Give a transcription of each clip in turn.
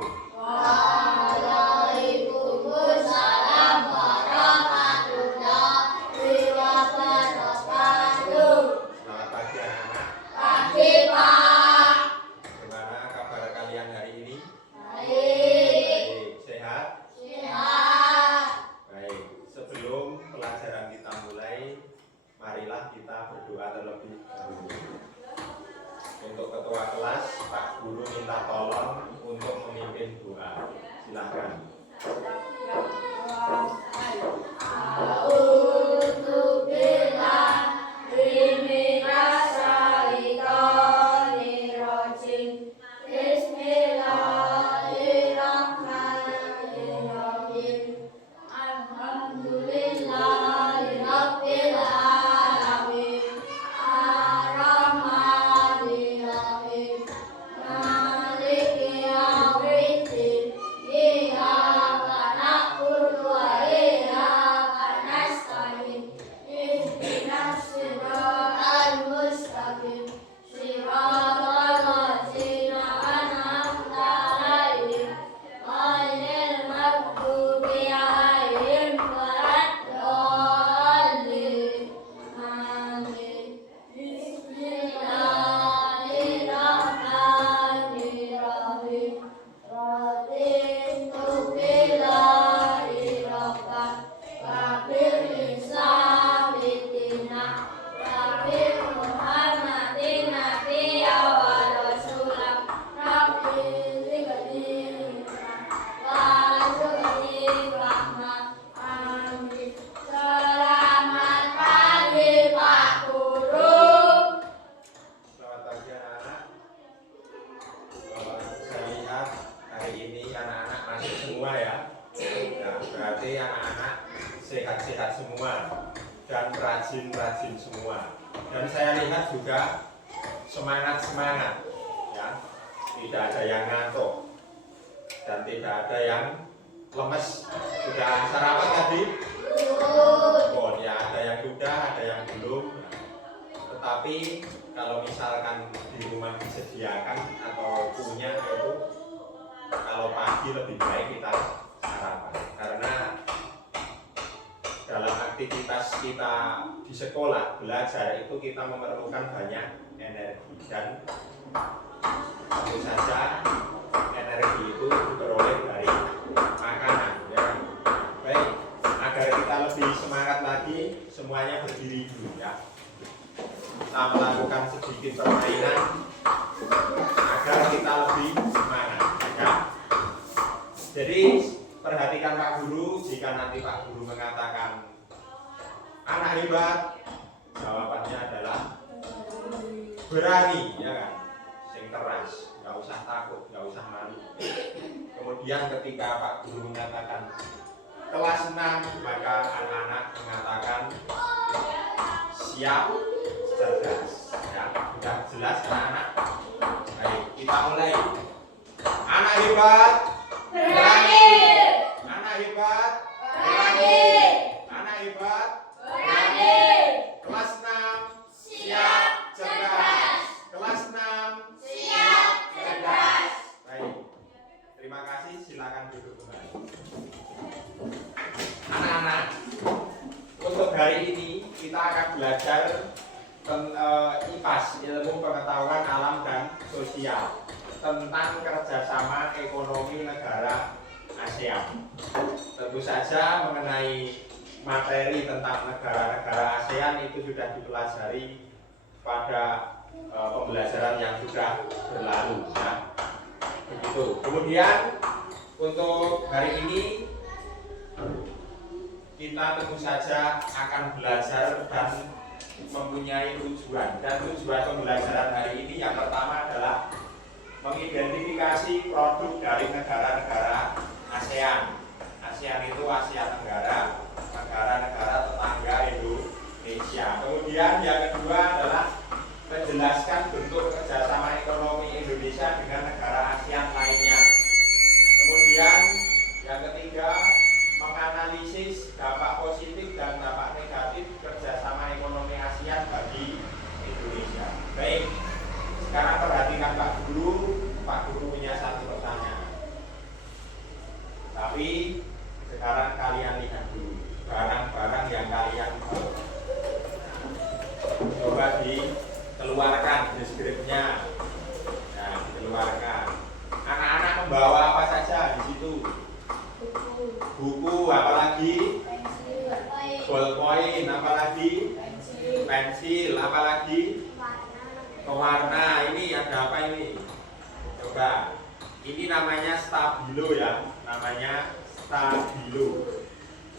wabarakatuh. Waalaikumsalam warahmatullahi wabarakatuh. Selamat pagi anak-anak. Pagi, Pak. Bagaimana kabar kalian hari ini? Baik. Sehat? Sehat. Baik. Sebelum pelajaran kita mulai, marilah kita berdoa terlebih dahulu. Untuk ketua kelas, Pak Guru minta tolong untuk memimpin doa. Silakan. Berarti anak-anak sehat-sehat semua dan rajin-rajin semua. Dan saya lihat juga semangat-semangat, ya. Tidak ada yang ngantuk dan tidak ada yang lemes. Sudah sarapan tadi? Oh ya, ada yang sudah, ada yang belum. Tetapi kalau misalkan di rumah disediakan atau punya itu, kalau pagi lebih baik kita sarapan, karena dalam aktivitas kita di sekolah belajar itu kita memerlukan banyak energi, dan tentu saja energi itu diperoleh dari makanan, ya. Baik, agar kita lebih semangat lagi, semuanya berdiri dulu, ya. Kita melakukan sedikit permainan agar kita lebih semangat, ya. Jadi perhatikan Pak Guru, jika nanti Pak Guru mengatakan anak hebat, jawabannya adalah berani, ya kan? Sing keras, nggak usah takut, nggak usah malu. Kemudian ketika Pak Guru mengatakan kelas 6, maka anak-anak mengatakan siap, cerdas. Ya, sudah jelas anak-anak? Baik, kita mulai. Anak hebat, Berani. anak hebat, Berani. anak hebat, Berani. kelas 6, siap, cerdas. Kelas 6, Siap, cerdas. baik. Terima kasih, silakan duduk kembali. Anak-anak, untuk hari ini kita akan belajar IPAS, ilmu pengetahuan alam dan sosial, tentang kerjasama ekonomi negara ASEAN. Tentu saja mengenai materi tentang negara-negara ASEAN itu sudah dipelajari pada pembelajaran yang sudah berlalu, ya. Begitu. Kemudian untuk hari ini kita tentu saja akan belajar dan mempunyai tujuan. Dan tujuan pembelajaran hari ini yang pertama adalah mengidentifikasi produk dari negara-negara ASEAN. ASEAN itu Asia Tenggara, negara-negara tetangga Indonesia. Kemudian yang kedua adalah menjelaskan bentuk kerjasama ekonomi Indonesia dengan negara ASEAN lainnya. Kemudian yang ketiga, menganalisis dampak positif dan dampak negatif kerjasama ekonomi ASEAN bagi Indonesia. Baik, sekarang perhatikan Pak Guru punya satu pertanyaan. pensil, apalagi pewarna. Ini ada apa ini? Coba, ini namanya stabilo ya, namanya stabilo,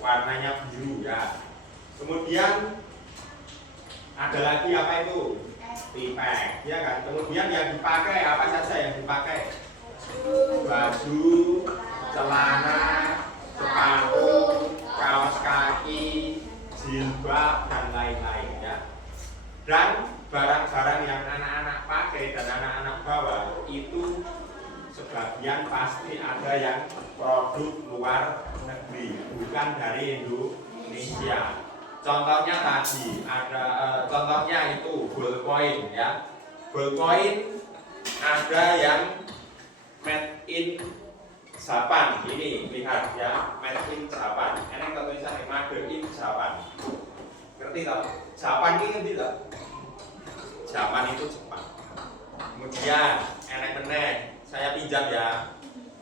warnanya biru ya. Kemudian ada lagi apa itu? Pipet, ya kan? Kemudian yang dipakai apa saja yang dipakai? Baju, celana, sepatu, kaos kaki, jilbab dan lain-lain ya. Dan barang-barang yang anak-anak pakai dan anak-anak bawa itu sebagian pasti ada yang produk luar negeri, bukan dari Indonesia. Contohnya tadi ada contohnya itu ballpoint ya. Ballpoint ada yang made in Japan. Ini lihat ya, made in Japan. Ini tulisannya made in Japan. Ngerti tak? Japan ini ngerti tak? Japan itu Jepang. Kemudian enak meneh, saya pinjam ya.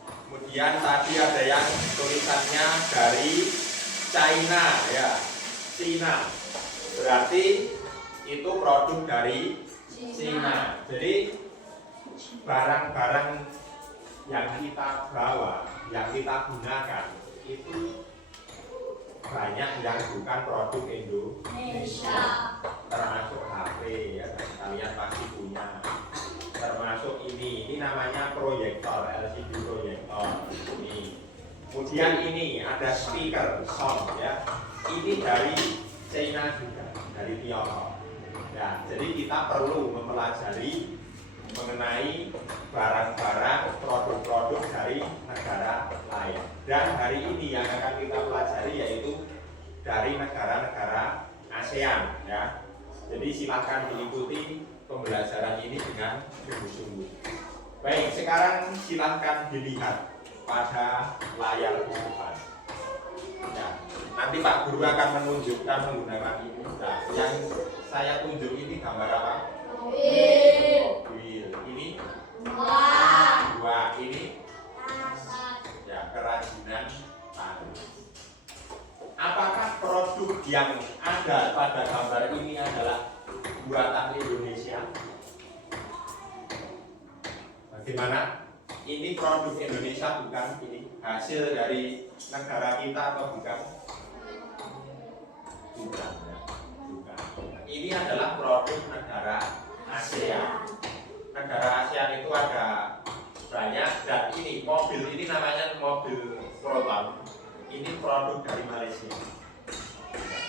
Kemudian tadi ada yang tulisannya dari China ya. Cina, berarti itu produk dari Cina. Jadi barang-barang yang kita bawa, yang kita gunakan itu banyak yang bukan produk Indonesia. Termasuk HP ya, kalian pasti punya. Termasuk ini namanya proyektor, LCD proyektor. Ini. Kemudian ini ada speaker sound ya. Ini dari China juga, dari Tiongkok. Ya, jadi kita perlu mempelajari mengenai barang-barang, produk-produk dari negara lain. Dan hari ini yang akan kita pelajari yaitu dari negara-negara ASEAN. Ya, jadi silakan diikuti pembelajaran ini dengan sungguh-sungguh. Baik, sekarang silakan dilihat pada layar di depan. Ya, nanti Pak Guru akan menunjukkan menggunakan ini. Nah, yang saya tunjuk ini gambar apa? Mobil. Ini buah. Ini ya, kerajinan tangan. Apakah produk yang ada pada gambar ini adalah buatan Indonesia? Bagaimana? Ini produk Indonesia bukan? Ini hasil dari negara kita atau bukan? Bukan ya. Bukan. Ini adalah produk negara ASEAN. Negara ASEAN itu ada banyak, dan ini mobil ini namanya mobil Proton. Ini produk dari Malaysia.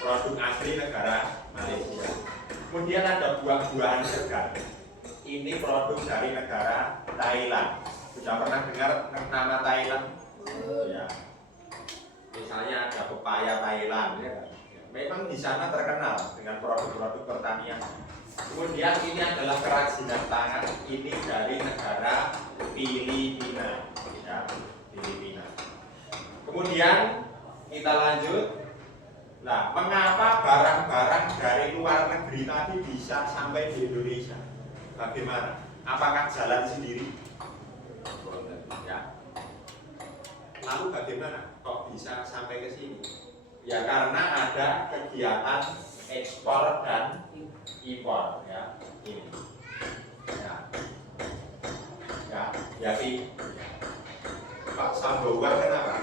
Produk asli negara Malaysia. Kemudian ada buah-buahan segar. Ini produk dari negara Thailand. Sudah pernah dengar nama Thailand? Ya. Misalnya ada pepaya Thailand ya kan? Memang di sana terkenal dengan produk-produk pertanian. Kemudian ini adalah kerajinan tangan, ini dari negara Filipina ya, Filipina. Kemudian kita lanjut. Nah, mengapa barang-barang dari luar negeri tadi bisa sampai di Indonesia? Bagaimana? Apakah jalan sendiri? Ya. Lalu bagaimana kok bisa sampai ke sini? Ya karena ada kegiatan ekspor dan impor ya. Ini. Ya. Ya, jadi Pak Sambowan kenapa?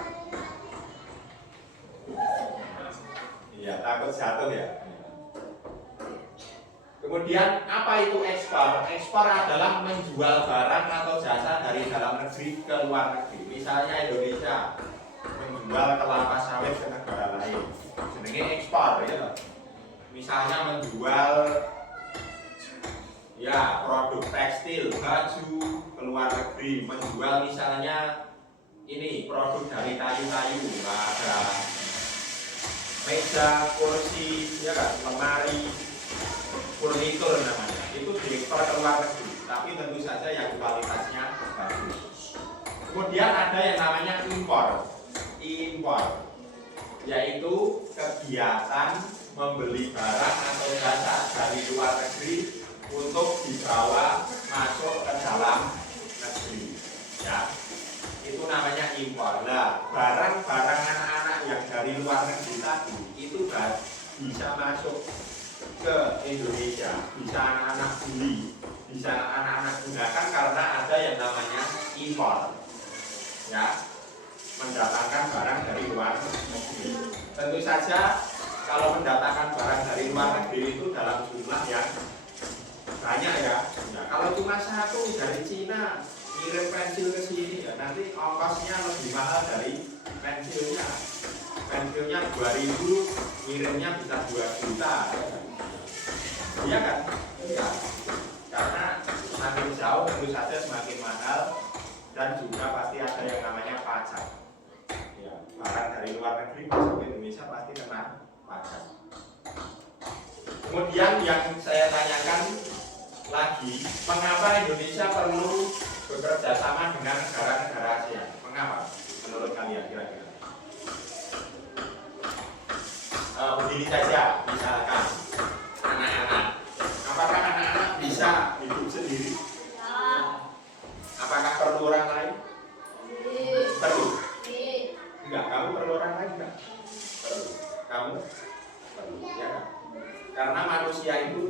Iya, takut jatuh ya. Kemudian apa itu ekspor? Ekspor adalah menjual barang atau jasa dari dalam negeri ke luar negeri. Misalnya Indonesia menjual kelapa sawit ke negara lain. Jenenge ekspor ya. Misalnya menjual ya produk tekstil, baju ke luar negeri, menjual misalnya ini produk dari kayu-kayu, ada meja, kursi, ya kan, lemari, furnitur namanya, itu diekspor ke luar negeri, tapi tentu saja yang kualitasnya bagus. Kemudian ada yang namanya impor, yaitu kegiatan membeli barang atau jasa dari luar negeri untuk dibawa masuk ke dalam negeri, ya, itu namanya impor. Nah, barang-barang anak-anak yang dari luar negeri tadi itu bisa masuk ke Indonesia, bisa anak-anak beli, bisa anak-anak gunakan karena ada yang namanya impor, ya, mendatangkan barang dari luar negeri. Tentu saja kalau mendatangkan barang dari luar negeri itu dalam jumlah yang banyak ya. Nah, kalau cuma satu dari Cina kirim pensil ke sini ya nanti ongkosnya lebih mahal dari pensilnya. Pensilnya 2.000, ngirimnya bisa 2 juta. Iya kan? Iya. Karena semakin jauh tentu saja semakin mahal dan juga pasti ada yang namanya pajak. Ya, barang dari luar negeri masuk ke Indonesia pasti kena pajak. Kemudian yang saya tanyakan lagi, mengapa Indonesia perlu bekerja sama dengan negara-negara ASEAN? Mengapa? Menurut kalian kira-kira? Begini saja, misalkan anak-anak, apakah anak-anak bisa hidup sendiri? Apakah perlu orang lain? Perlu? Enggak, kamu perlu orang lain enggak? Perlu. Kamu? Perlu, ya kan? Karena manusia itu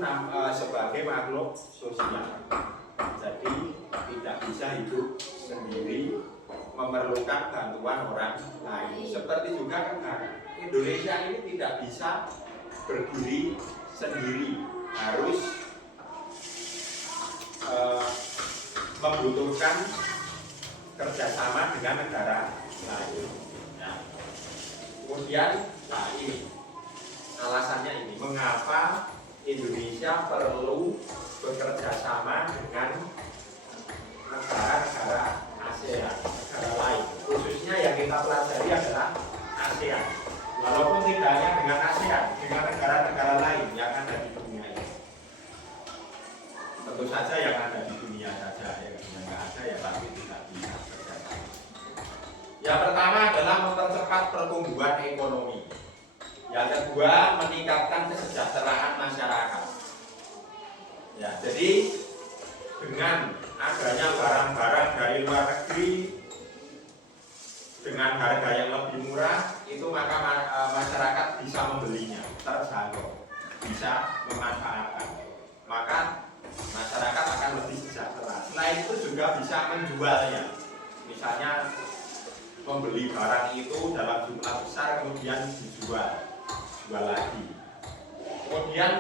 sebagai makhluk sosial. Jadi tidak bisa hidup sendiri, memerlukan bantuan orang lain. Seperti juga negara Indonesia ini tidak bisa berdiri sendiri, harus membutuhkan kerjasama dengan negara lain. Nah, kemudian, nah ini alasannya ini, mengapa Indonesia perlu bekerja sama dengan negara-negara ASEAN, negara lain. Khususnya yang kita pelajari adalah ASEAN. Walaupun tidak hanya dengan ASEAN, dengan negara-negara lain yang ada di dunia ini. Tentu saja yang ada di dunia saja, yang nggak ada ya tapi tidak bisa bekerja. Yang pertama adalah mempercepat pertumbuhan ekonomi. Yang kedua, meningkatkan kesejahteraan masyarakat. Ya, jadi dengan adanya barang-barang dari luar negeri dengan harga yang lebih murah, itu maka masyarakat bisa membelinya, terjangkau, bisa memanfaatkan. Maka masyarakat akan lebih sejahtera. Selain itu juga bisa menjualnya. Misalnya membeli barang itu dalam jumlah besar kemudian dijual lagi. Kemudian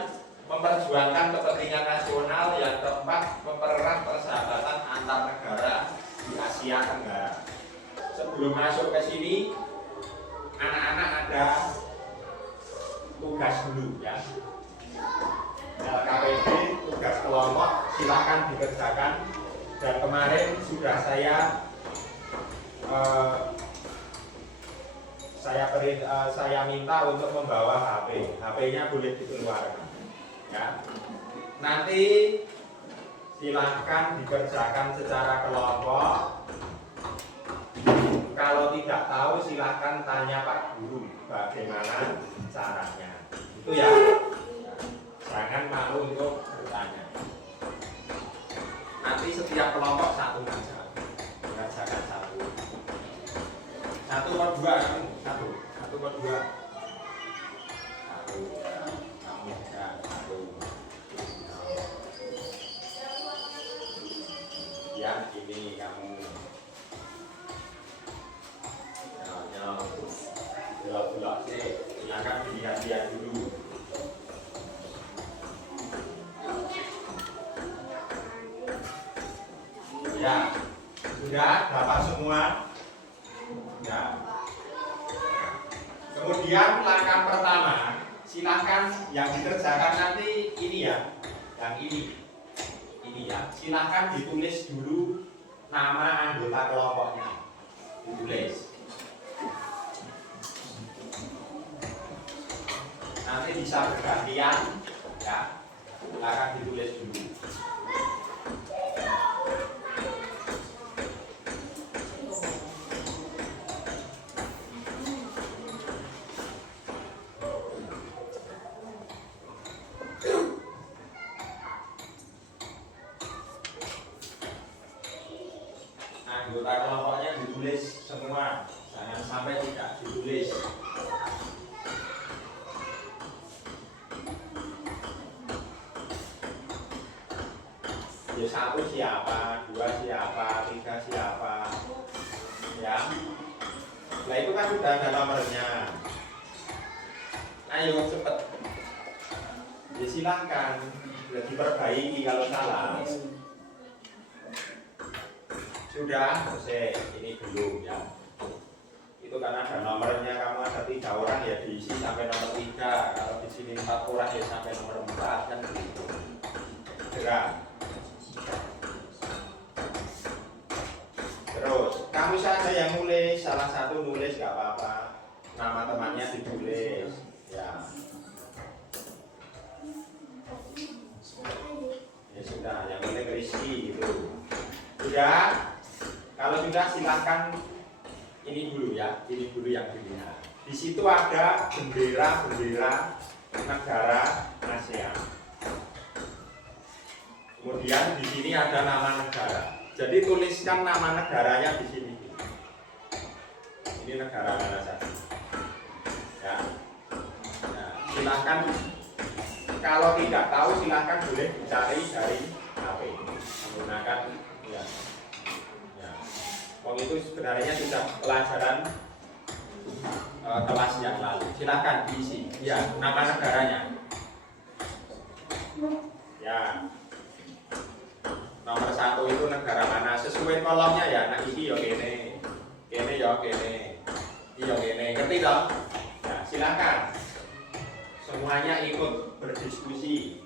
memperjuangkan kepentingan nasional. Yang keempat, mempererat persahabatan antar negara di Asia Tenggara. Sebelum masuk ke sini, anak-anak ada tugas dulu ya. LKPD, tugas kelompok silakan dikerjakan. Dan kemarin sudah saya minta untuk membawa HP. HP-nya boleh dikeluarkan. Ya. Nanti silahkan dikerjakan secara kelompok. Kalau tidak tahu silahkan tanya Pak Guru bagaimana caranya. Itu ya. Jangan malu untuk bertanya. Nanti setiap kelompok satu saja. Kerjakan satu. Satu per dua kamu. Satu per dua. Satu. Kamu satu. Yang ini kamu. Belok sih. Silakan dilihat-lihat dulu. Ya, sudah dapat semua. Ya. Kemudian langkah pertama, silakan yang dikerjakan nanti ini ya, yang ini ya. Silakan ditulis dulu nama anggota kelompoknya, ditulis. Nanti bisa bergantian, ya. Silakan ditulis dulu. Anggota kelompoknya ditulis semua, jangan sampai tidak ditulis. satu siapa, dua siapa, tiga siapa, ya. Nah itu kan sudah ada nomornya. Ayo cepet. Ya silahkan. Sudah diperbaiki kalau salah. Sudah, selesai. Ini dulu ya. Itu karena ada nomornya, kamu ada 3 orang ya diisi sampai nomor 3. Kalau di sini 4 orang ya sampai nomor 4 kan begitu. Gerak. Terus, kamu saja yang nulis, salah satu nulis gak apa-apa. Nama temannya ditulis. Ya. Ya sudah, yang penting berisi gitu. Sudah. Kalau sudah silahkan ini dulu ya, ini dulu yang dilihat. Di situ ada bendera-bendera negara ASEAN. Kemudian di sini ada nama negara. Jadi tuliskan nama negaranya di sini. Ini negara mana saja. Ya. Nah, silahkan kalau tidak tahu silahkan boleh dicari dari HP menggunakan ya. Itu sebenarnya sudah pelajaran kelas yang lalu. Silakan diisi. Ya, nama negaranya. Ya. Nomor 1 itu negara mana? Sesuai kolomnya ya. Nah ini ya kene. Kene ya kene. Iya kene. Ngerti dong? Ya, silakan. Semuanya ikut berdiskusi.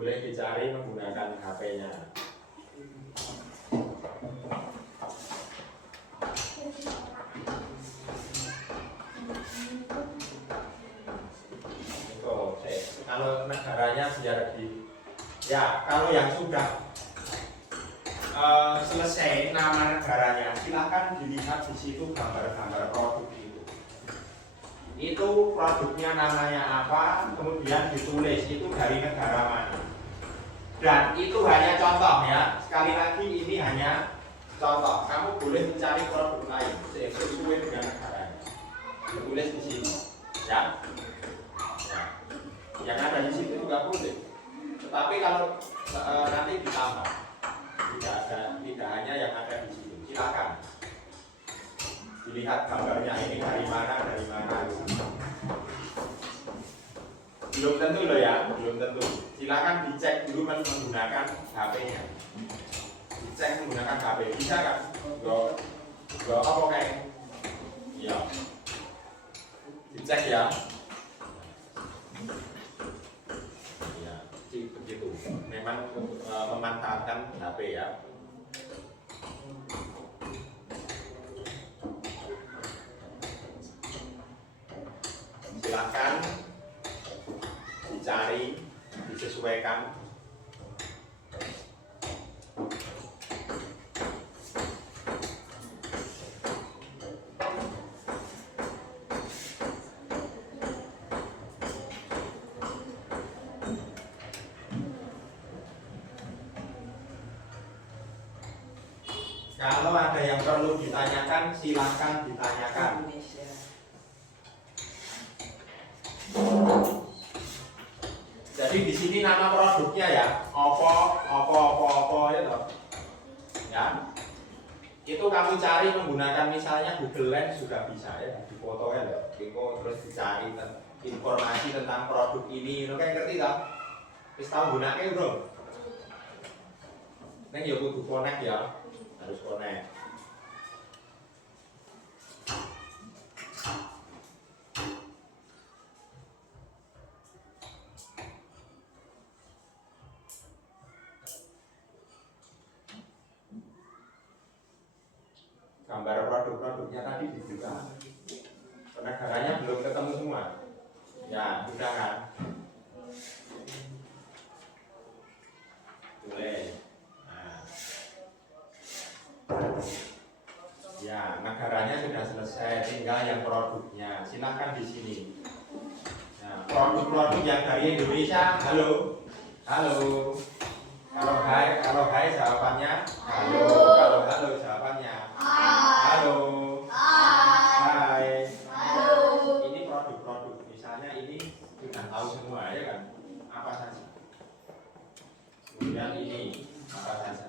Boleh dicari menggunakan HP-nya. Kalau negaranya biar di ya, kalau yang sudah selesai nama negaranya, silahkan dilihat di situ gambar-gambar produk itu. Itu produknya namanya apa, kemudian ditulis itu dari negara mana. Dan itu hanya contoh ya. Sekali lagi ini hanya contoh. Kamu boleh mencari produk lain sesuai dengan negaranya. Ditulis di sini, ya. Yang ada di situ juga boleh. Tetapi kalau nanti ditambah, tidak hanya yang ada di situ. Silakan dilihat gambarnya ini dari mana. Belum tentu loh ya, belum tentu. Silakan dicek dulu menggunakan HP-nya. Dicek menggunakan HP, bisa kan? Gak apa kayak? Iya. Dicek ya. Ya, begitu. Memang memanfaatkan HP ya. Silakan dicari, disesuaikan. Kalau ada yang perlu ditanyakan, silakan ditanyakan. Jadi di sini nama produknya ya, opo ya toh. Ya. Itu kamu cari menggunakan misalnya Google Lens juga bisa ya, di foto ya loh. Terus dicari informasi tentang produk ini, lo kayak ngerti toh? Wis tahu gunaknya belum? Neng ya kudu connect ya, harus connect. Gambar produk-produknya tadi dibuka. Negaranya belum ketemu semua sini. Nah, produk-produk yang dari Indonesia, halo, halo. Kalau hai jawabannya halo. Kalau halo jawabannya halo. Hai. Ini produk-produk. Misalnya ini sudah tahu semua ya kan? Apa saja. Kemudian ini apa saja.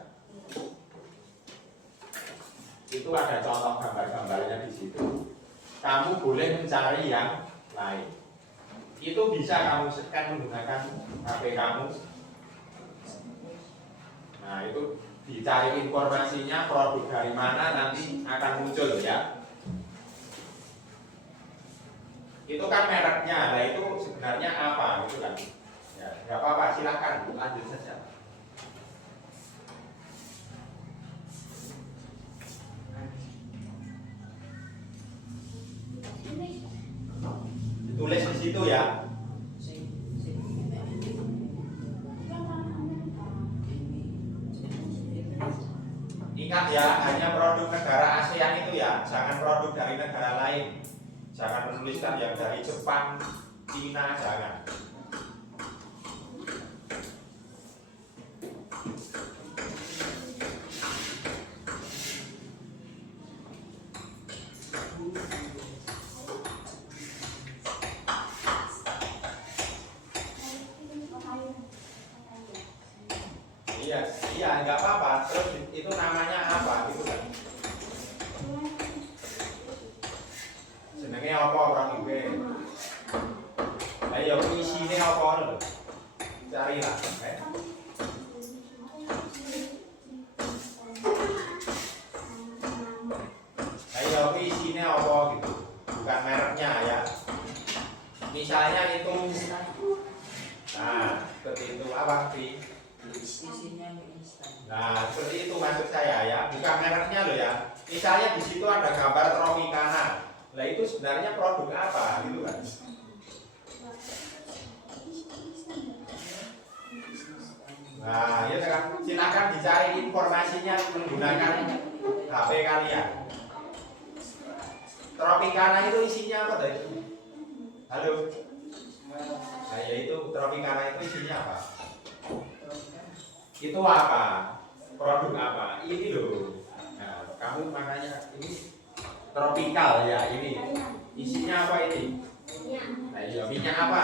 Itu ada contoh gambar-gambarnya di situ. Kamu boleh mencari yang lain. Itu bisa kamu scan menggunakan HP kamu. Nah, itu dicari informasinya produk dari mana nanti akan muncul ya. Itu kan mereknya, nah itu sebenarnya apa gitu kan? Ya, nggak apa-apa, silahkan lanjut saja. Ditulis di situ ya. Ingat ya, hanya produk negara ASEAN itu ya, jangan produk dari negara lain. Jangan menuliskan yang dari Jepang, Cina, jangan. Iya, nggak apa-apa. Terus itu namanya apa gitu kan? Senengnya apa orang juga? Ayo isinya apa dulu? Carilah, Ayo isinya apa gitu? Bukan mereknya ya. Misalnya itu, nah seperti itu apa sih? Nah, seperti itu maksud saya ya, bukan mereknya loh ya. Misalnya di situ ada gambar Tropicana. Nah, itu sebenarnya produk apa gitu kan? Nah, ya kan, silakan dicari informasinya menggunakan HP kalian. Tropicana itu isinya apa tadi? Halo. Nah, yaitu Tropicana itu isinya apa? Itu apa? Produk apa? Ini loh. Nah, kamu makanya ini tropikal ya ini. Isinya apa ini? Nah, iya minyak apa?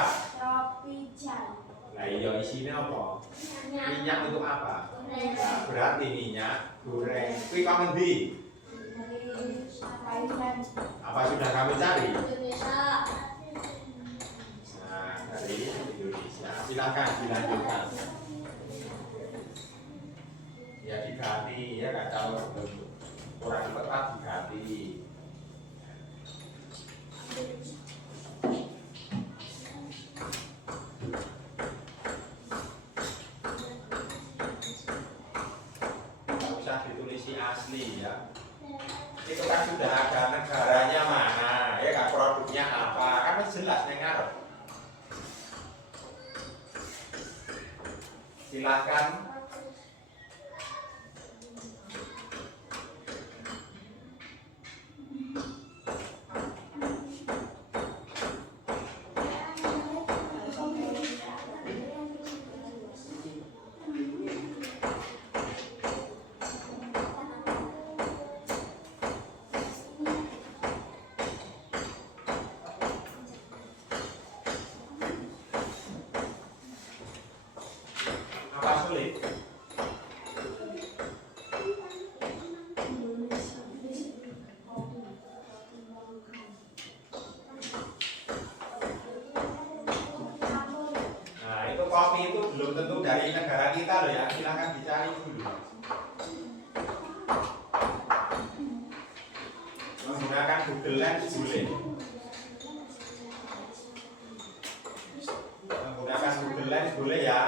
Nah, iya isinya apa? Minyak untuk apa? Nah, berarti minyak goreng. Kuwi kok ngendi? Apa sudah kamu cari? Nah, dari Indonesia. Silakan dilanjutkan. Ya diganti ya nggak tahu kurang tepat diganti. Nggak usah ditulisi asli ya. Itu kan sudah ada negaranya mana ya kan, produknya apa kan jelas dengar. Silakan. Apa sulit? Nah, itu kopi itu belum tentu dari negara kita loh ya, silahkan dicari dulu. Menggunakan Google Lens boleh. Menggunakan Google Lens boleh ya.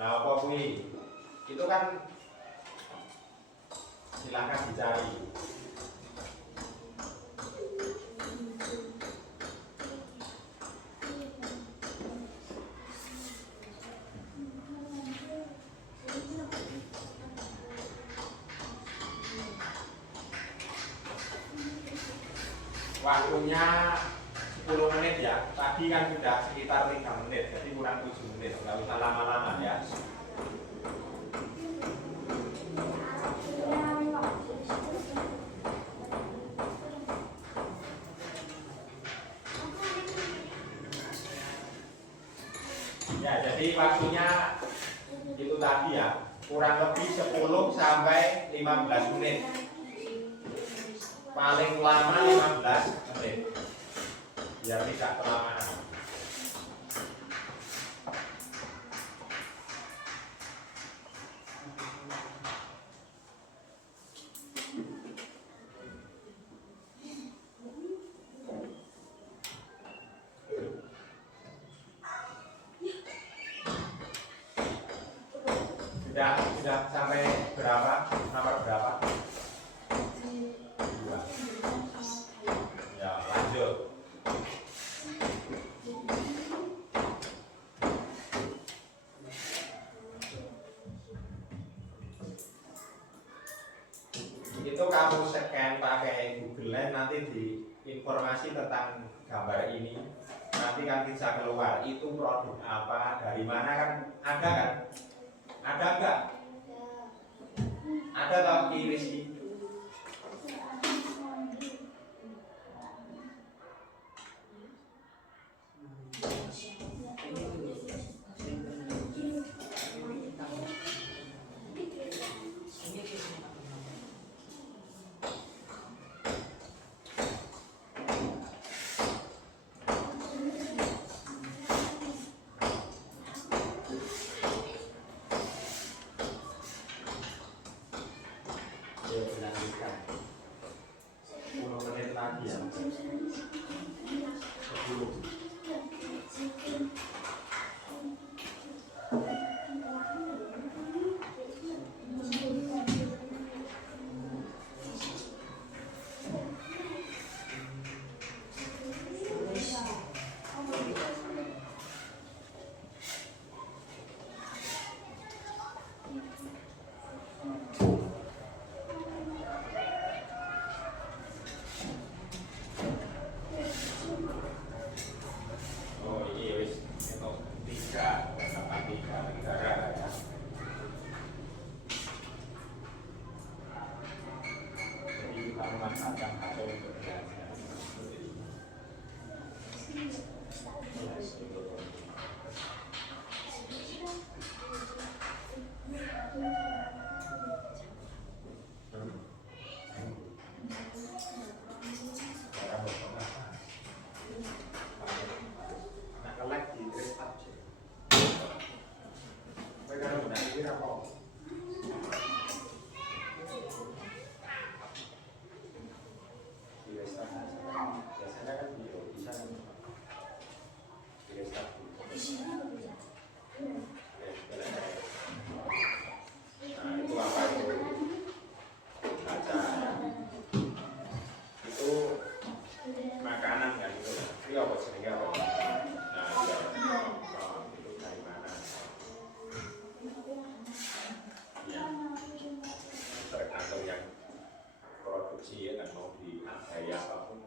Nah, apa kuwi? Itu kan silahkan dicari. Waktunya 10 menit ya. Tadi kan sudah sekitar 3 menit, jadi kurang 7 menit. Nggak usah lama-lama ya. Ya, jadi waktunya itu tadi ya, kurang lebih 10 sampai 15 menit. Paling lama 15 menit. Biar tidak kelamaan. Sudah sampai berapa? Nomor berapa? 2. Ya, lanjut. Itu kamu scan pakai Google Lens, nanti di informasi tentang gambar ini nanti kan bisa keluar itu produk apa, dari mana kan ada kan? Ada enggak? Ada toh iris itu. Lanjutkan 10 menit lagi ya. 10. Oh iya wis itu 3 negara ya. Jadi kita memanfaatkan atau untuk belajar. Biasanya kan bisa nah itu apa itu baca ya. Itu makanan kan itu itu apa sehingga apa nah itu dari mana ya tergantung yang produksi ya kan mau dihargai apapun.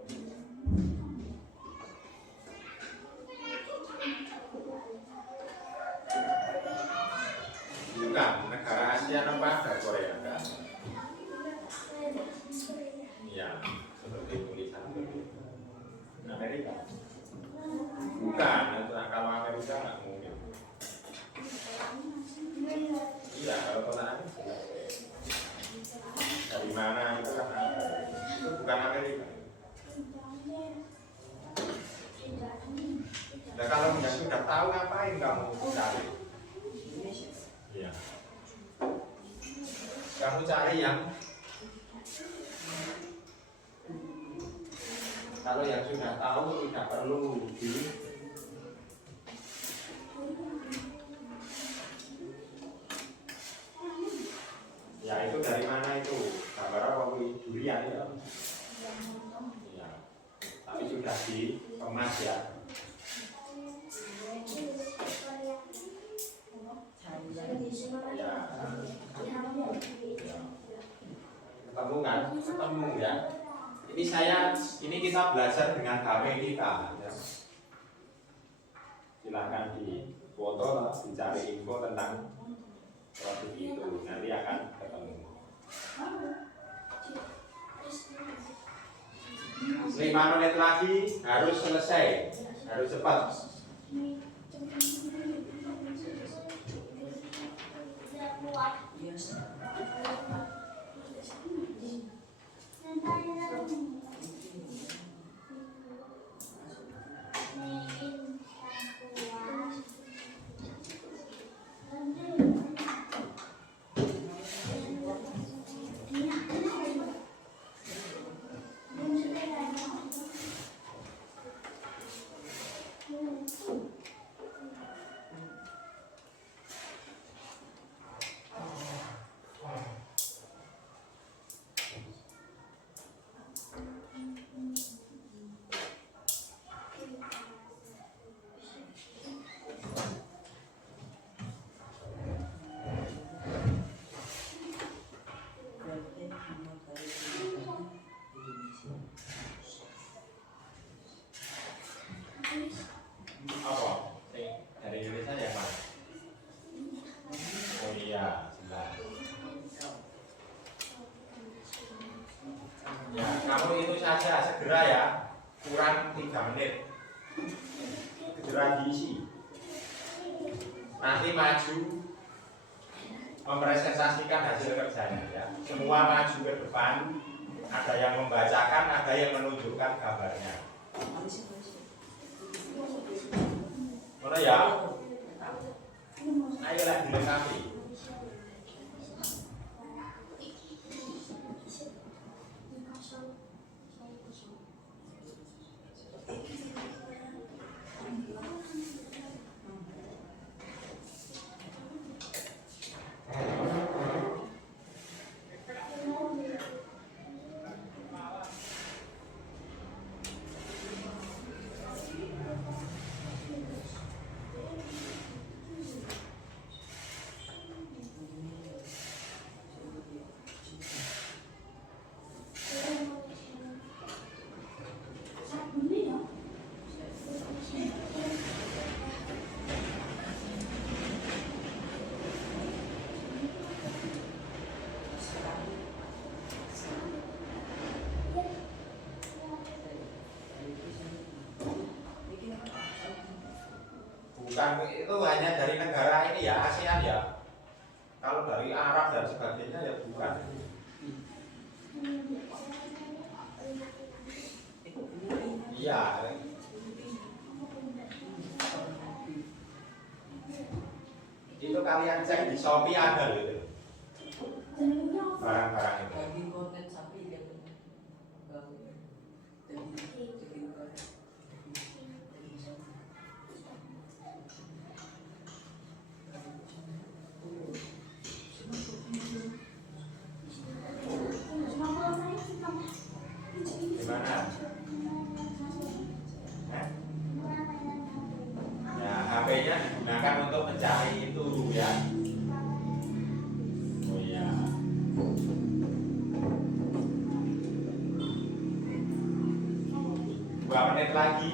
Bukan negara Asia apa ada Korea enggak? Iya, seperti tulisan begitu. Amerika? Bukan, kalau Amerika nggak mungkin. Iya, kalau kotaan dari mana itu kan ada. Itu bukan Amerika. Nah kalau yang sudah tahu ngapain kamu cari? Iya. Kamu cari yang kalau yang sudah tahu tidak perlu di ya itu dari mana itu gambar apa durian ya? Ya. Tapi sudah dikemas ya. Ya. Ketemu kan? Ketemu ya. Ini saya Ini kita belajar dengan HP kita ya. Silahkan di foto, dicari info tentang produk itu, nanti akan ketemu. 5 menit lagi harus selesai, harus cepat. Apa? Dari Indonesia yang mana? Oh iya, sebentar. Ya, kamu itu saja segera ya, kurang 3 menit. Segera diisi. Nanti maju mempresentasikan hasil kerjanya ya. Semua maju ke depan. Ada yang membacakan, ada yang menunjukkan gambarnya. Mana ya? Ayolah dilengkapi. Bukan itu hanya dari negara ini ya, ASEAN ya. Kalau dari Arab dan sebagainya ya bukan. Iya. Itu kalian cek di Shopee ada loh itu. Barang-barang itu. Gimana? Ya, HP-nya digunakan untuk mencari itu ya. Oh iya. Dua menit lagi.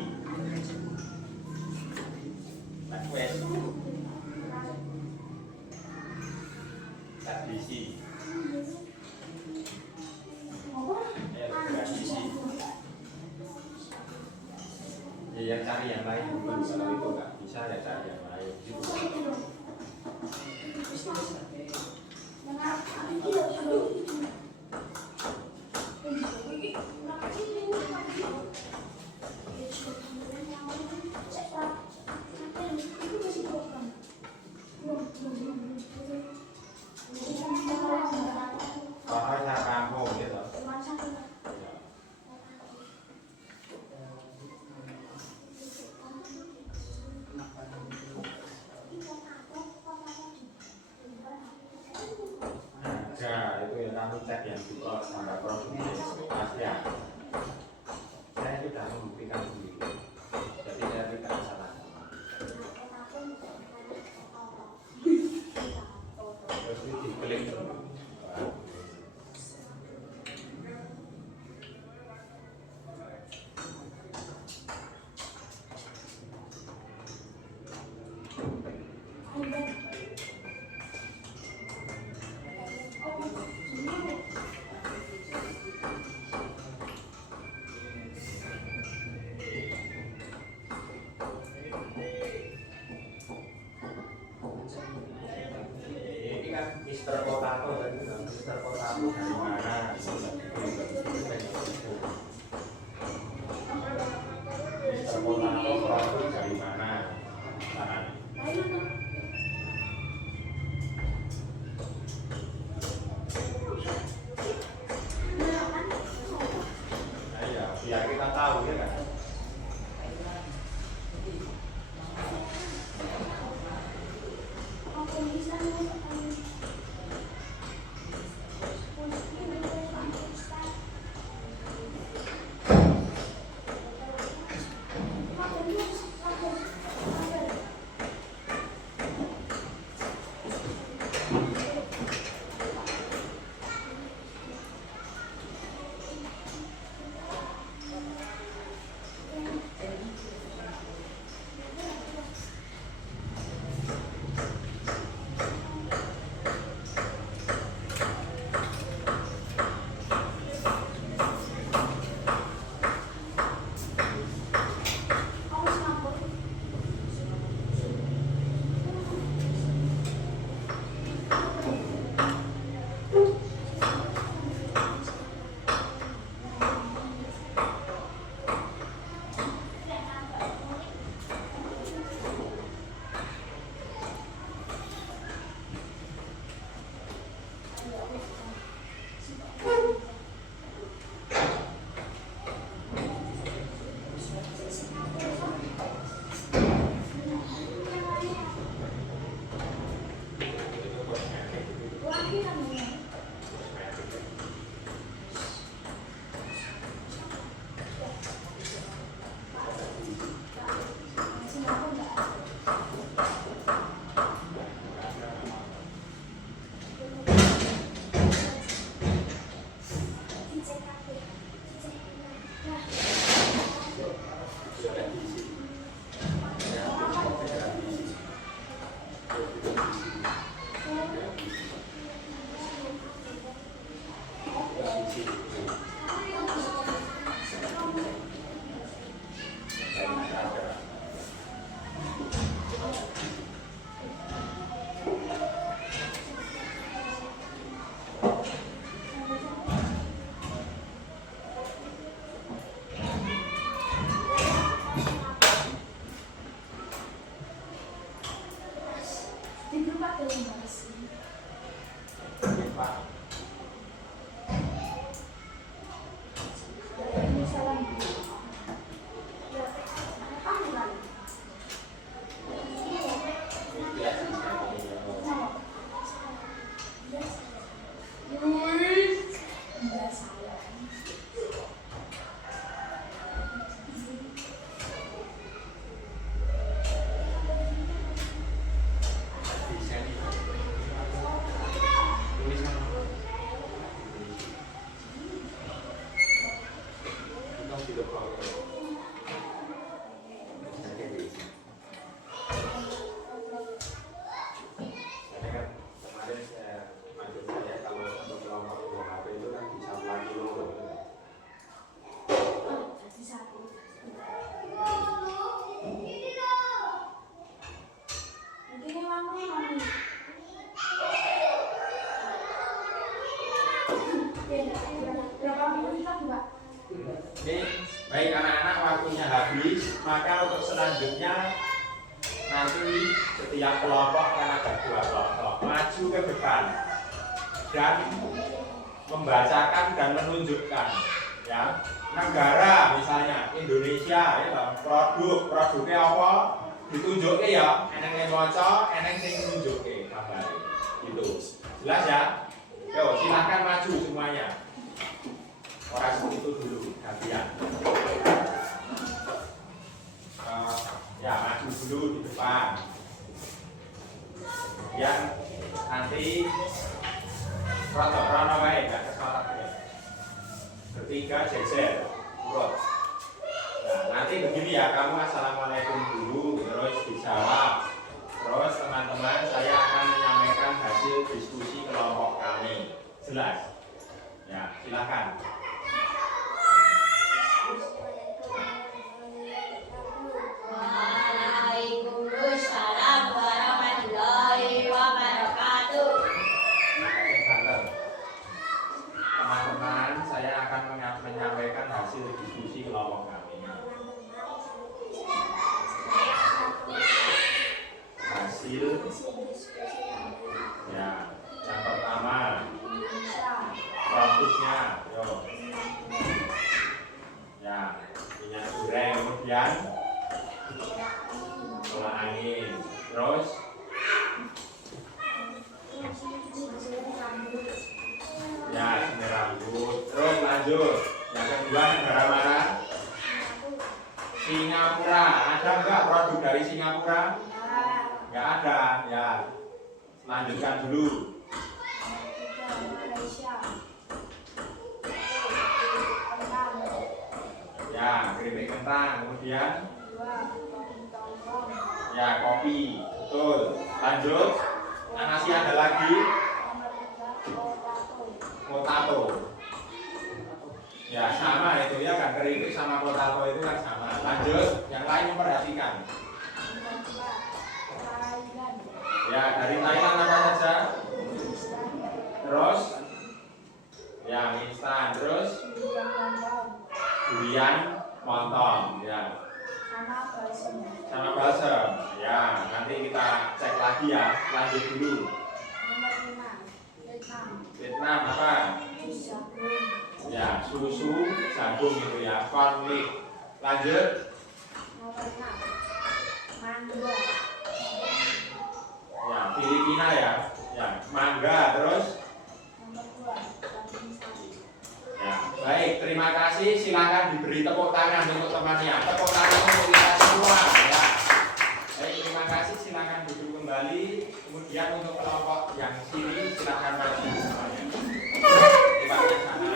Wes. Tak diisi. Ya, yang cari yang lain dulu. Kalau itu nggak bisa ya cari yang lain gitu. Kalau cara kamu gitu. Nah, itu yang kamu cek yang juga sampai produksi pasti ya. Saya sudah membuktikan sendiri, jadi saya tidak salah. Terus diklik dulu. kan Mister Potato kan, Mister Potato dari mana? Mister Potato produk dari mana? Nah, ya, biar kita tahu ya kan. Oke, baik anak-anak, waktunya habis. Maka untuk selanjutnya nanti setiap kelompok akan ada 2 kelompok maju ke depan dan membacakan dan menunjukkan ya negara, misalnya Indonesia ya, produknya apa ditunjuknya ya, eneng yang moco, eneng yang menunjuknya gambar gitu. Jelas ya? Yo, silahkan maju semuanya. Orang seperti itu dulu, gantian. Ya, maju dulu di depan. Kemudian nanti rotok-rono wae, gak kesalah ya. Ketiga jejer, urut. Nah, nanti begini ya, kamu assalamualaikum dulu, terus dijawab. Terus teman-teman, saya akan menyampaikan hasil diskusi kelompok kami. Jelas? Ya, silakan. Waalaikumsalam warahmatullahi wabarakatuh. hasil ya. Yang pertama produknya, yo. Ya, minyak goreng, kemudian bola angin, terus ya semir rambut, terus lanjut. Yang kedua negara mana? Singapura. Ada nggak produk dari Singapura? Nggak ada. Ya, lanjutkan dulu. Ya, keripik kentang. Kemudian ya kopi. Betul. Lanjut. Masih ada lagi. Potato. Ya sama itu ya kan, keripik sama potato itu kan sama. Lanjut, yang lain memperhatikan. Ya dari Thailand apa saja? Terus ya instan, terus durian montong, ya sama balsam. Ya nanti kita cek lagi ya. Lanjut dulu. Vietnam apa? Ya susu jagung gitu ya, konflik. Lanjut. Ya Filipina ya, ya mangga. Terus ya baik, terima kasih. Silakan diberi tepuk tangan untuk temannya. Tepuk tangan untuk kita semua ya. Baik, terima kasih. Silakan duduk kembali. Kemudian untuk kelompok yang sini silakan maju semuanya. Tempatnya sana.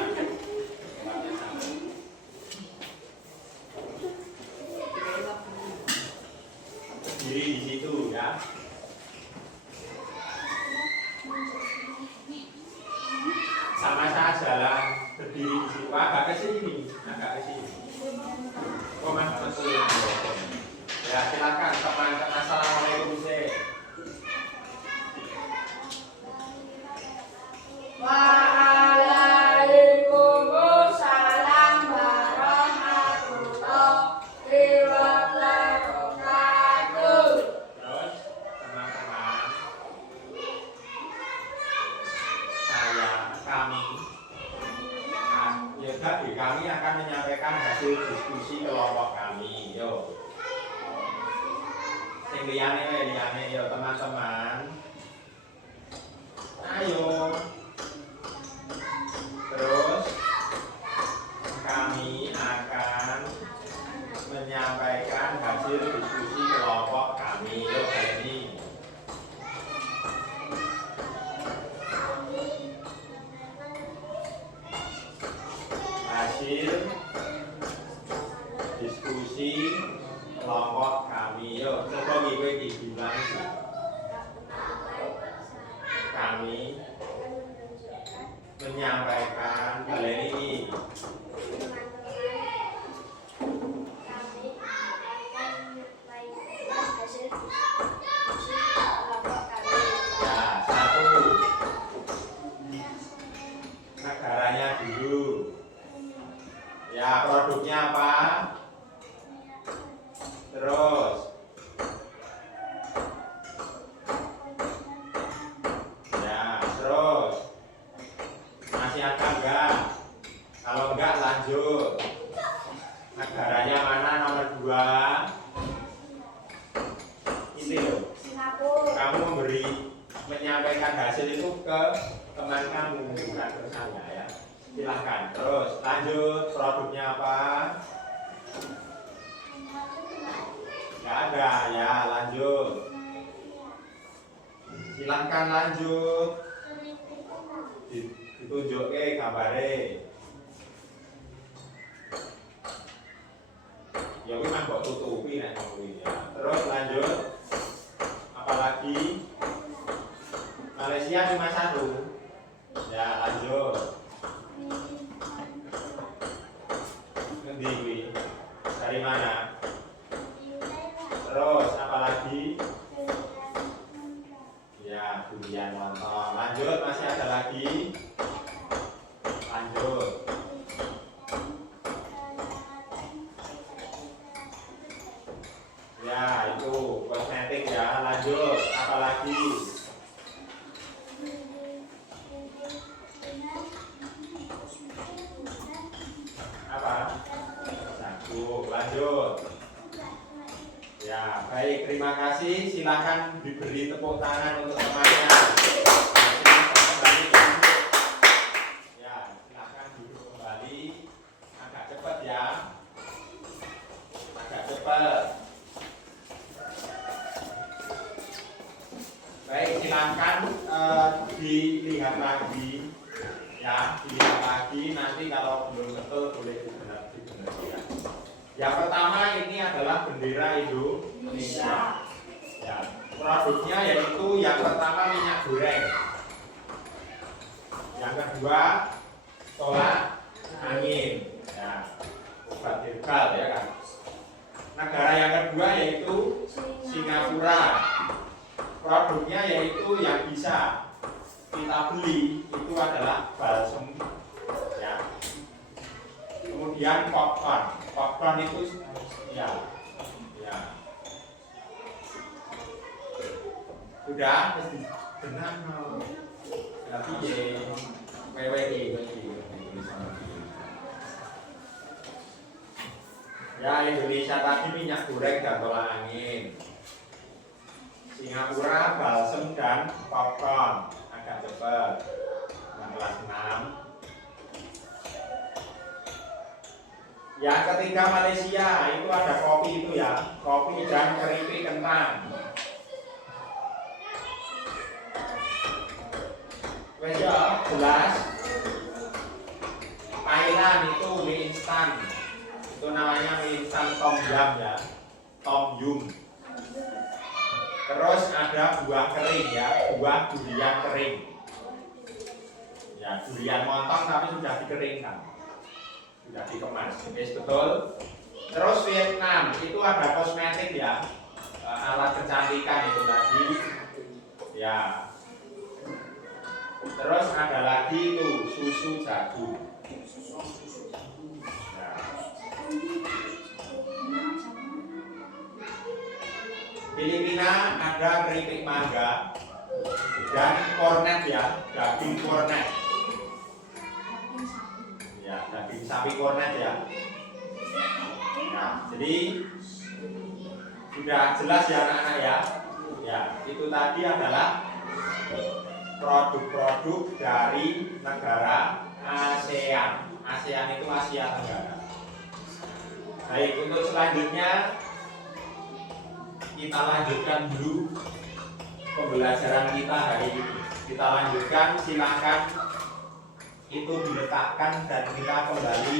Berdiri di situ ya. Sama saja lah, berdiri di situ. Agak ke sini, agak ke sini. Oh mas betul. Ya silakan teman. Assalamualaikum Ustaz. Waalaikumsalam warahmatullahi wabarakatuh. Terus teman-teman, kami akan menyampaikan hasil diskusi kelompok kami. Yo, sing liyane yo teman-teman. Ayo. Terus kami akan menyampaikan hasil diskusi kelompok kami. Yo ini. Hasil diskusi kelompok kami. Yo, coba iki diulang. Kami menyampaikan ini. Ya, satu. Negaranya dulu. Ya, produknya apa? Terus ya, terus masih ada enggak? Kalau enggak lanjut. Negaranya mana nomor 2? Ini loh. Kamu menyampaikan hasil itu ke teman kamu, bukan ke saya ya. Silahkan. Terus lanjut, produknya apa? Nggak ada ya, lanjut. Silahkan lanjut. Ditunjuk ke gambarnya. Ya memang kok tutupi nek ngomong ya. Terus lanjut. Apalagi Malaysia cuma 1. Ya lanjut. Ngendi kuwi? Dari mana? Terus apalagi? Ya durian montong. Lanjut, masih ada lagi. Lanjut. Ya itu kosmetik. kosmetik ya. Lanjut, apa lagi? Apa? Jagung. Lanjut. Ya, baik. Terima kasih. Silakan diberi tepuk tangan untuk temannya. Ya, silakan duduk kembali. Agak cepat ya. Agak cepat. Baik, silakan dilihat lagi. Ya, dilihat lagi. Nanti kalau belum betul boleh dibenar-benar. Yang pertama ini adalah bendera Indonesia. Ya, produknya yaitu yang pertama minyak goreng. Yang kedua tolak angin. Ya, obat herbal ya kan. Negara yang kedua yaitu Singapura. Produknya yaitu yang bisa kita beli itu adalah balsem ya. Kemudian popcorn itu ya sudah mesti benar tapi WWI ya. Indonesia tadi minyak goreng dan tolak angin, Singapura balsem dan popcorn. Agak cepat. Kelas 6. Yang ketiga Malaysia itu ada kopi itu ya, kopi dan keripik kentang. Wes ya, jelas. Thailand itu mie instan. Itu namanya mie instan Tom Yum ya. Tom Yum. Terus ada buah kering ya, buah durian kering. Ya, durian montong tapi sudah dikeringkan. Sudah dikemas, yes, betul. Terus Vietnam itu ada kosmetik ya, alat kecantikan itu tadi ya. Terus ada lagi itu susu jagung ya. Filipina ada keripik mangga dan kornet ya, daging kornet ya, daging sapi kornet ya. Nah, jadi sudah jelas ya anak-anak ya. Ya, itu tadi adalah produk-produk dari negara ASEAN. ASEAN itu Asia Tenggara. Baik, untuk selanjutnya kita lanjutkan dulu pembelajaran kita hari ini. Kita lanjutkan, silakan itu diletakkan dan kita kembali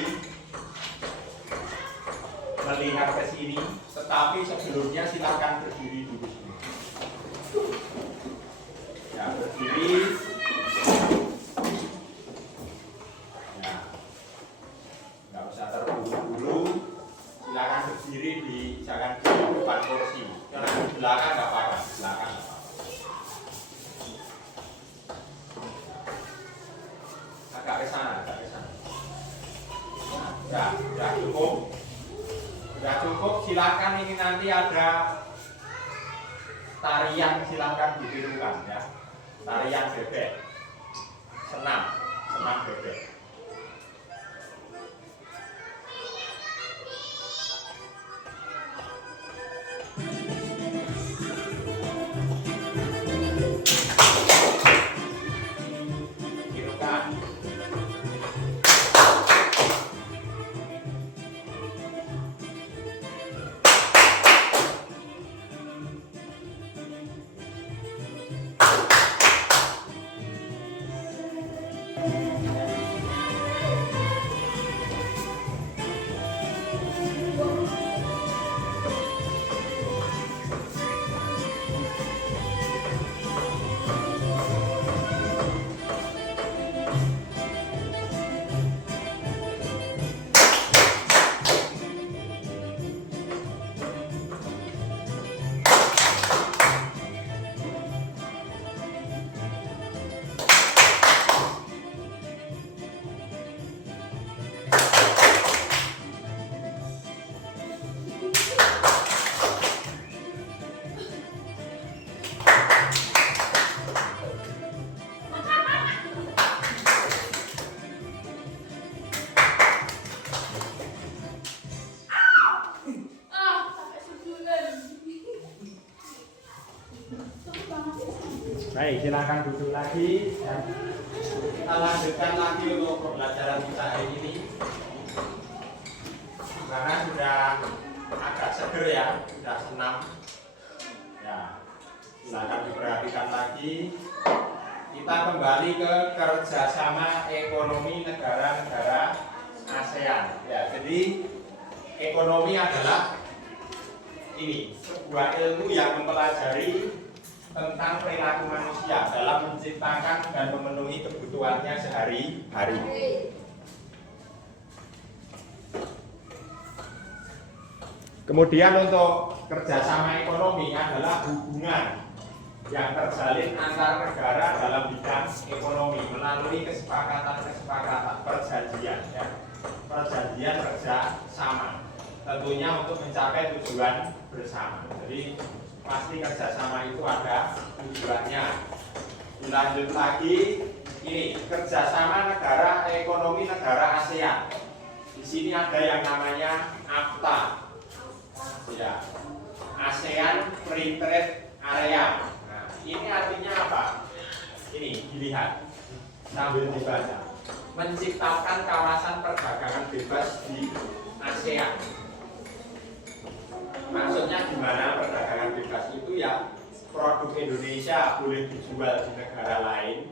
melihat ke sini. Tetapi sebelumnya silakan berdiri dulu. Ya, berdiri. Ya, nggak usah terburu-buru. Silakan berdiri jangan di depan kursi. Karena di belakang nggak apa-apa. Belakang nggak apa-apa. Agak ke sana, agak ke sana. Nah, sudah cukup. Sudah cukup. Silakan ini nanti ada tarian, silakan ditirukan ya. Tarian bebek. Senam bebek. Baik, silakan duduk lagi dan kita lanjutkan lagi untuk pembelajaran kita hari ini. Karena sudah agak seger ya, sudah senam. Ya, silakan diperhatikan lagi. Kita kembali ke kerjasama ekonomi negara-negara ASEAN. Ya, jadi ekonomi adalah ini sebuah ilmu yang mempelajari tentang perilaku manusia dalam menciptakan dan memenuhi kebutuhannya sehari-hari. Kemudian untuk kerjasama ekonomi adalah hubungan yang terjalin antar negara dalam bidang ekonomi melalui kesepakatan-kesepakatan perjanjian, ya. Perjanjian kerjasama tentunya untuk mencapai tujuan bersama. Jadi pasti kerjasama itu ada tujuannya. Dilanjut lagi, ini kerjasama negara ekonomi negara ASEAN. Di sini ada yang namanya AFTA, ya, ASEAN Free Trade Area. Nah, ini artinya apa? Ini dilihat sambil dibaca. Menciptakan kawasan perdagangan bebas di ASEAN. Maksudnya gimana perdagangan bebas itu ya, produk Indonesia boleh dijual di negara lain,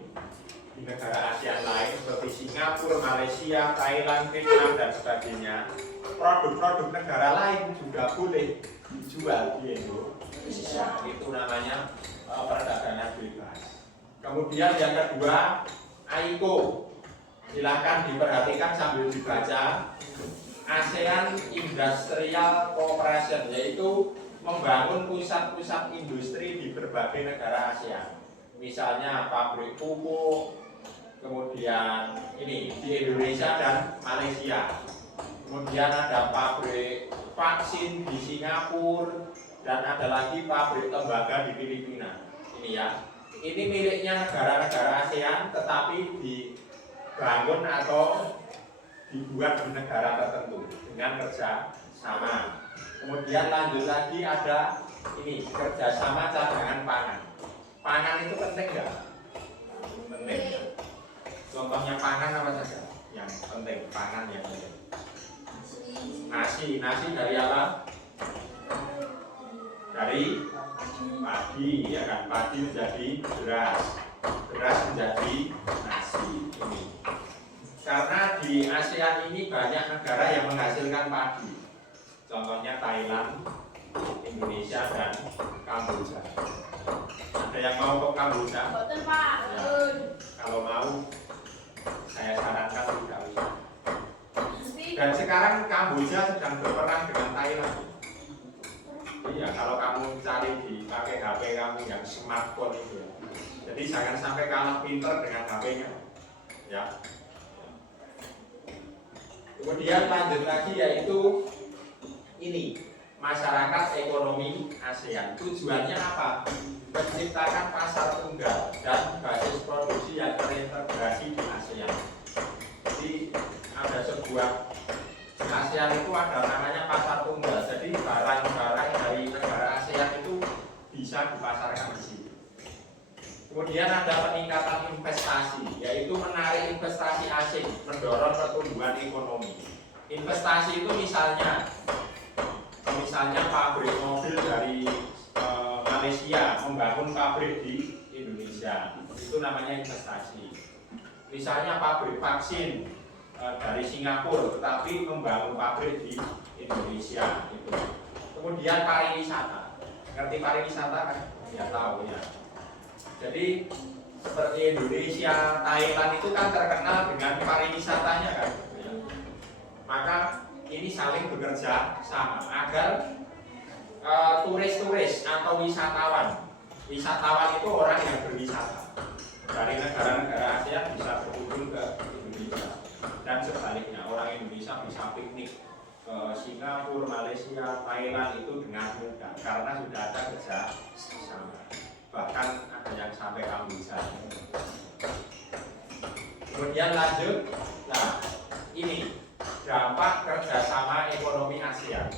di negara ASEAN lain seperti Singapura, Malaysia, Thailand, Vietnam dan sebagainya. Produk-produk negara lain juga boleh dijual di Indonesia. Itu namanya perdagangan bebas. Kemudian yang kedua, AICO. Silahkan diperhatikan sambil dibaca. ASEAN Industrial Cooperation, yaitu membangun pusat-pusat industri di berbagai negara ASEAN. Misalnya pabrik pupuk, kemudian ini di Indonesia dan Malaysia. Kemudian ada pabrik vaksin di Singapura dan ada lagi pabrik tembaga di Filipina. Ini ya. Ini miliknya negara-negara ASEAN tetapi dibangun atau dibuat di negara tertentu dengan kerjasama. Kemudian lanjut lagi ada ini kerjasama cadangan pangan. Pangan itu penting nggak? Penting. Contohnya pangan apa saja yang penting? Pangan yang penting. Nasi dari apa? Dari padi, ya kan? Padi menjadi beras, beras menjadi nasi. Ini. Karena di ASEAN ini banyak negara yang menghasilkan padi. Contohnya Thailand, Indonesia, dan Kamboja. Ada yang mau ke Kamboja? Ya. Kalau mau, saya sarankan tidak usah. Dan sekarang Kamboja sedang berperang dengan Thailand. Iya, kalau kamu cari pakai HP kamu yang smartphone itu ya. Jadi jangan sampai kalah pinter dengan HP-nya. Ya. Kemudian lanjut lagi yaitu ini masyarakat ekonomi ASEAN. Tujuannya apa? Menciptakan pasar tunggal dan basis produksi yang terintegrasi di ASEAN. Jadi ada sebuah di ASEAN itu ada namanya pasar tunggal. Jadi barang-barang dari negara ASEAN itu bisa dipasarkan di sini. Kemudian ada peningkatan investasi, yaitu menarik investasi asing, mendorong pertumbuhan ekonomi. Investasi itu misalnya pabrik mobil dari Malaysia membangun pabrik di Indonesia, itu namanya investasi. Misalnya pabrik vaksin dari Singapura, tetapi membangun pabrik di Indonesia. Itu. Kemudian pariwisata, ngerti pariwisata kan? Ya tahu ya. Jadi seperti Indonesia, Thailand itu kan terkenal dengan pariwisatanya kan. Ya. Maka ini saling bekerja sama agar turis-turis atau wisatawan itu orang yang berwisata dari negara-negara ASEAN bisa berkunjung ke Indonesia dan sebaliknya orang Indonesia bisa piknik ke Singapura, Malaysia, Thailand itu dengan mudah karena sudah ada kerja sama. Bahkan ada yang sampai Kamboja. Kemudian lanjut, nah ini dampak kerjasama ekonomi ASEAN.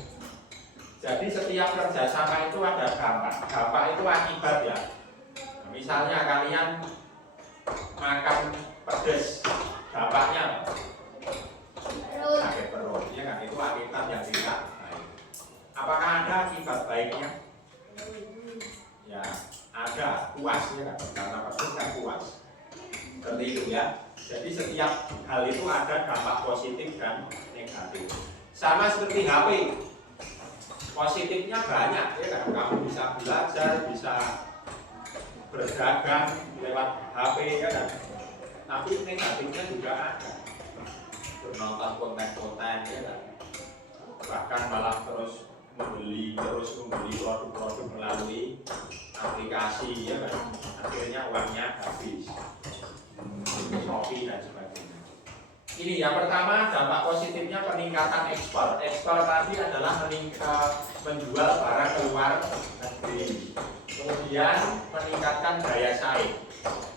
Jadi setiap kerjasama itu ada dampak. Dampak itu akibat ya. Misalnya kalau puas ya kan, karena pedes kan puas. Seperti itu ya. Jadi setiap hal itu ada dampak positif dan negatif. Sama seperti HP. Positifnya banyak ya kan, kamu bisa belajar, bisa berdagang lewat HP ya kan. Tapi negatifnya juga ada. Nonton konten-konten ya kan. Bahkan malah terus membeli produk-produk melalui aplikasi ya kan. Akhirnya uangnya habis. Shopee dan sebagainya. Ini yang pertama, dampak positifnya peningkatan ekspor. Ekspor tadi adalah menjual barang keluar negeri. Kemudian meningkatkan daya saing.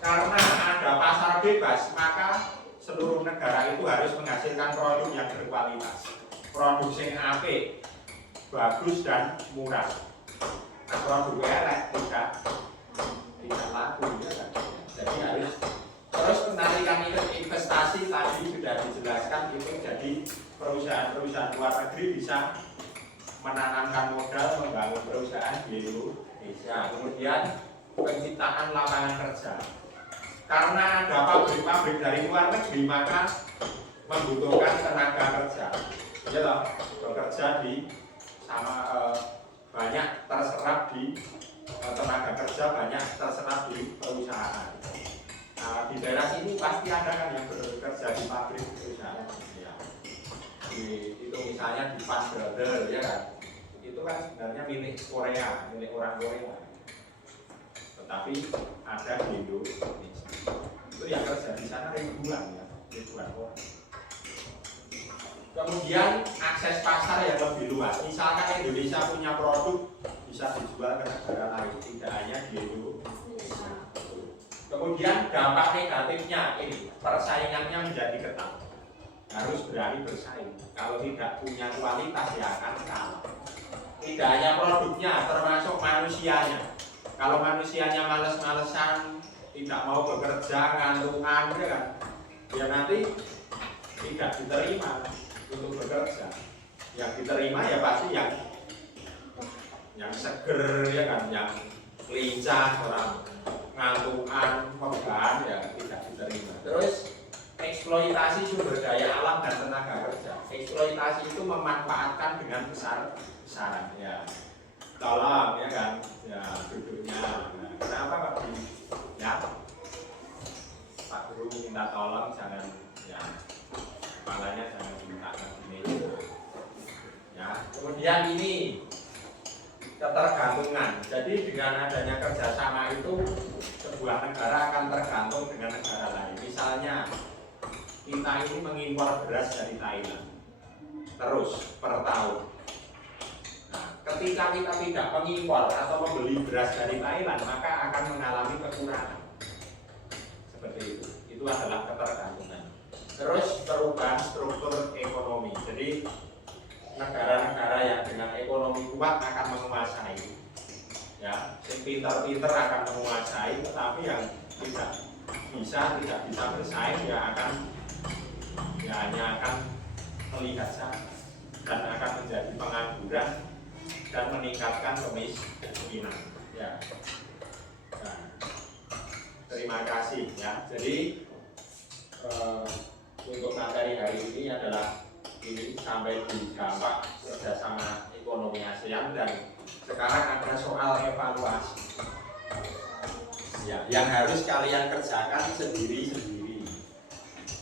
Karena ada pasar bebas, maka seluruh negara itu harus menghasilkan produk yang berkualitas. Produk yang apik, bagus dan murah. Nah, produk elek tidak laku ya kan. Jadi harus terus penarikan investasi tadi sudah dijelaskan itu, jadi perusahaan-perusahaan luar negeri bisa menanamkan modal membangun perusahaan di Indonesia. Kemudian penciptaan lapangan kerja. Karena ada pabrik-pabrik dari luar negeri maka membutuhkan tenaga kerja. Ya loh, bekerja di banyak terserap di tenaga kerja, banyak terserap di perusahaan. Nah, di daerah sini pasti ada kan yang bekerja di pabrik perusahaan. Ya. Itu misalnya di Pan Brother ya kan. Itu kan sebenarnya milik Korea, milik orang Korea. Tetapi ada di Indonesia. Itu yang kerja di sana ribuan ya, ribuan orang. Kemudian akses pasar yang lebih luas. Misalkan Indonesia punya produk bisa dijual ke negara lain, tidak hanya di Indonesia. Kemudian dampak negatifnya ini persaingannya menjadi ketat. Harus berani bersaing. Kalau tidak punya kualitas ya akan kalah. Tidak hanya produknya, termasuk manusianya. Kalau manusianya males-malesan, tidak mau bekerja, ngantungan, ya kan? Ya nanti tidak diterima untuk bekerja. Yang diterima ya pasti yang seger ya kan, yang lincah, orang ngantungan, perubahan ya tidak diterima. Terus eksploitasi sumber daya alam dan tenaga kerja. Eksploitasi itu memanfaatkan dengan besar-besaran ya. Tolong ya kan, ya duduknya. Nah, kenapa Pak Guru? Ya, Pak Guru minta tolong jangan ya, kepalanya jangan diminta ke sini. Ya, kemudian ini ketergantungan. Jadi dengan adanya kerjasama itu sebuah negara akan tergantung dengan negara lain. Misalnya kita ini mengimpor beras dari Thailand terus per tahun. Nah, ketika kita tidak mengimpor atau membeli beras dari Thailand, maka akan mengalami kekurangan. Seperti itu. Itu adalah ketergantungan. Terus perubahan struktur ekonomi. Jadi negara-negara yang dengan ekonomi kuat akan menguasai. Ya, yang pinter-pinter akan menguasai, tetapi yang tidak bisa bersaing hanya akan melihat saja dan akan menjadi pengangguran dan meningkatkan kemiskinan. Ya. Nah, terima kasih ya. Jadi untuk materi hari ini adalah ini sampai di dampak kerjasama ekonomi ASEAN, dan sekarang ada soal evaluasi. Ya, yang harus kalian kerjakan sendiri-sendiri.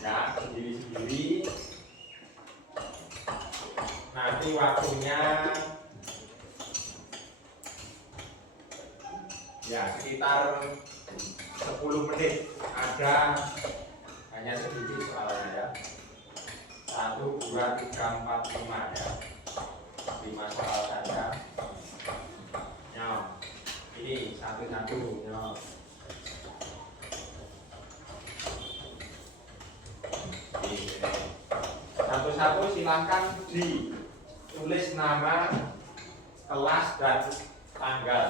Ya, sendiri-sendiri. Nanti waktunya ya sekitar 10 menit. Ada hanya sedikit soalnya ya. 1, 2, 3, 4, 5 ya. 5 soal saja. Nyom. Ini satu-satu nyom. Satu-satu silahkan ditulis nama, kelas dan tanggal.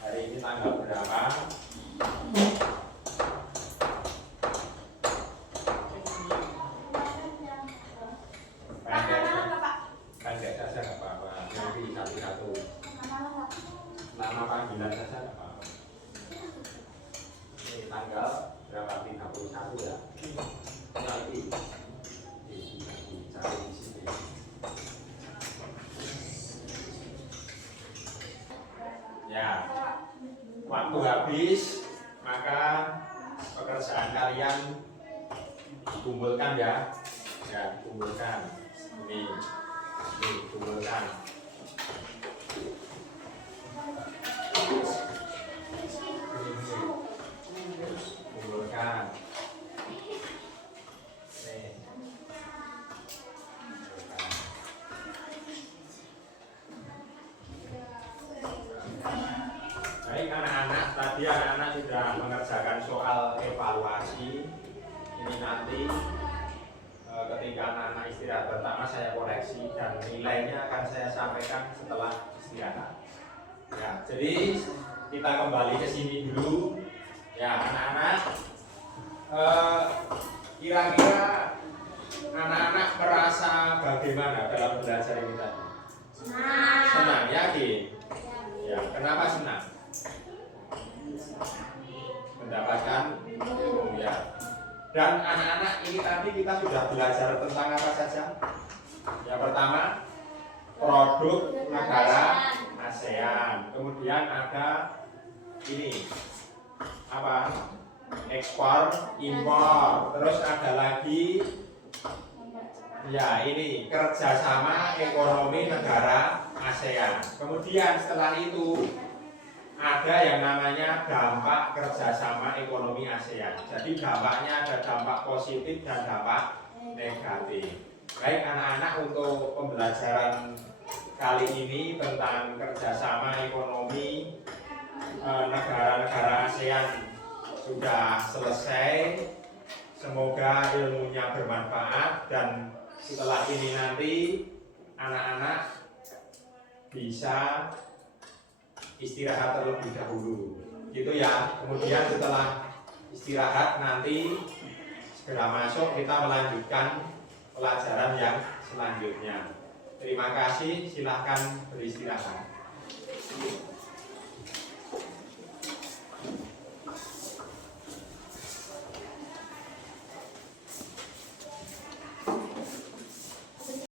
Hari ini tanggal berapa? Pendek saja nggak apa-apa. Nanti satu-satu. Nama panggilan saja nggak apa-apa. tanggal berapa? 31 ya. Nah, ini cari di sini. Ya, waktu habis, maka pekerjaan kalian dikumpulkan ya. Ya, dikumpulkan. Ini dikumpulkan. Kumpulkan. Baik anak-anak, tadi anak-anak sudah mengerjakan soal evaluasi. Ini nanti ketika anak-anak istirahat pertama saya koreksi dan nilainya akan saya sampaikan setelah istirahat. Ya, jadi kita kembali ke sini dulu. Ya, anak-anak, kira-kira anak-anak merasa bagaimana dalam belajar ini tadi? Senang, yakin? Ya, kenapa senang? Mendapatkan ilmu ya. Dan anak-anak ini tadi kita sudah belajar tentang apa saja? Yang pertama, produk negara ASEAN. Kemudian ada ini apa? Ekspor, impor. Terus ada lagi ya ini kerjasama ekonomi negara ASEAN. Kemudian setelah itu ada yang namanya dampak kerjasama ekonomi ASEAN. Jadi dampaknya ada dampak positif dan dampak negatif. Baik anak-anak, untuk pembelajaran kali ini tentang kerjasama ekonomi negara-negara ASEAN sudah selesai. Semoga ilmunya bermanfaat dan setelah ini nanti anak-anak bisa istirahat terlebih dahulu gitu ya. Kemudian setelah istirahat nanti segera masuk kita melanjutkan pelajaran yang selanjutnya. Terima kasih, silahkan beristirahat.